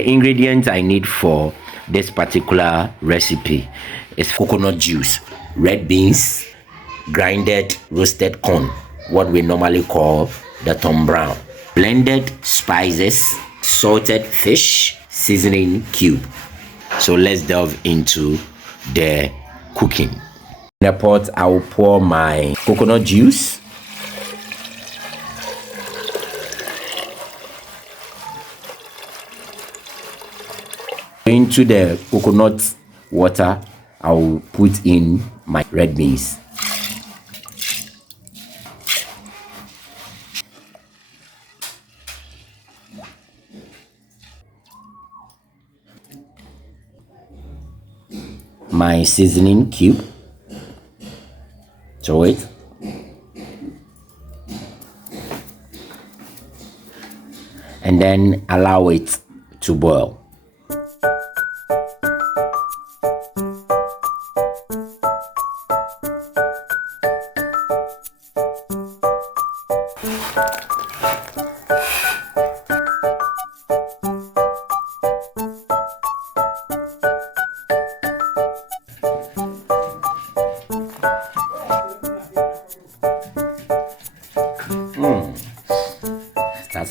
The ingredients I need for this particular recipe is coconut juice, red beans, grinded roasted corn, what we normally call the Tom Brown, blended spices, salted fish, seasoning cube. So let's delve into the cooking. In a pot, I will pour my coconut juice, into the coconut water. I will put in my red beans. My seasoning cube to it, and then allow it to boil.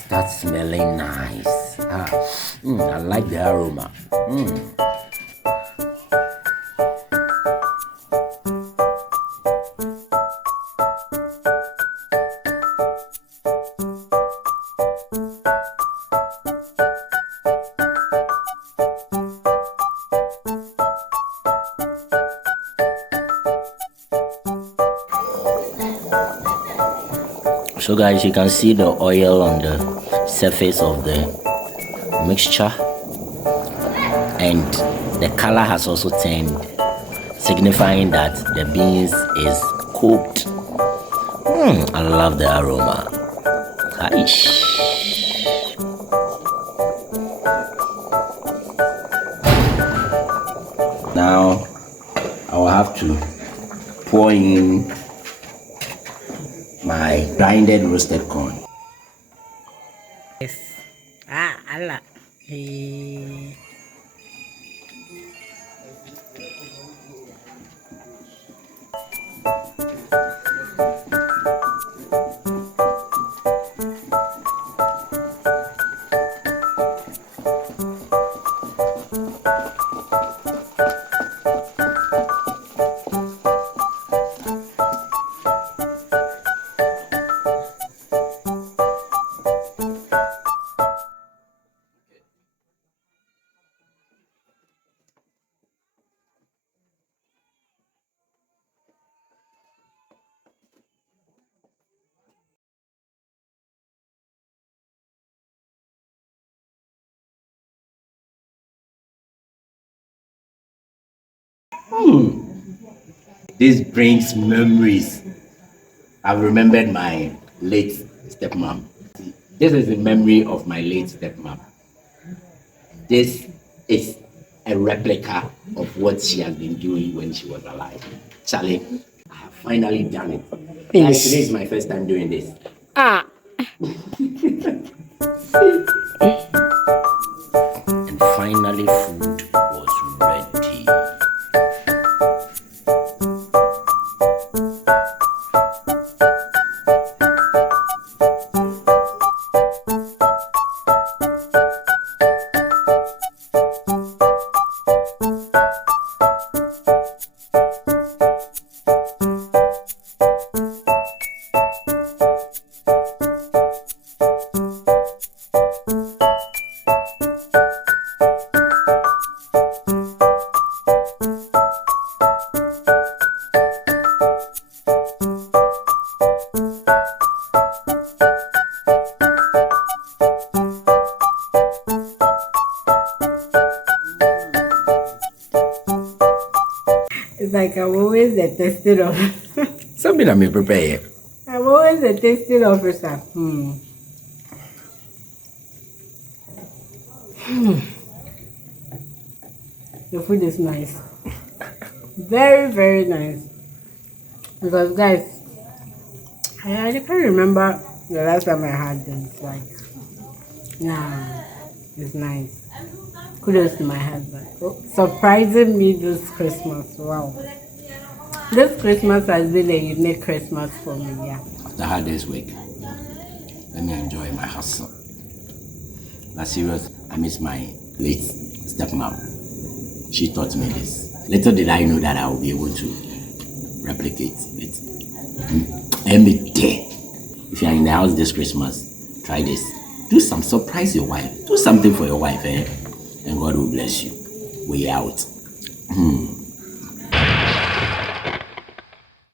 That's smelling nice. I like the aroma. So guys, you can see the oil on the surface of the mixture, and the color has also turned, signifying that the beans is cooked. I love the aroma. Aish. Now I will have to pour in my grinded roasted corn. Yes. Allah. This brings memories. I've remembered my late stepmom. This is in memory of my late stepmom. This is a replica of what she has been doing when she was alive. Charlie, I have finally done it. Guys, today is my first time doing this. And finally, food was ready. It's like I'm always the testing officer. Something that may prepare. I'm always the testing officer. The food is nice. Very, very nice. Because guys, I can't remember the last time I had this. Like, yeah, It's nice. Kudos to my husband. Surprising me this Christmas. Wow. This Christmas has been a unique Christmas for me, yeah. After a hard day's work, let me enjoy my hustle. But serious, I miss my late stepmom. She taught me this. Little did I know that I will be able to replicate it. Every day. If you are in the house this Christmas, try this. Do some surprise your wife. Do something for your wife, and God will bless you. We out.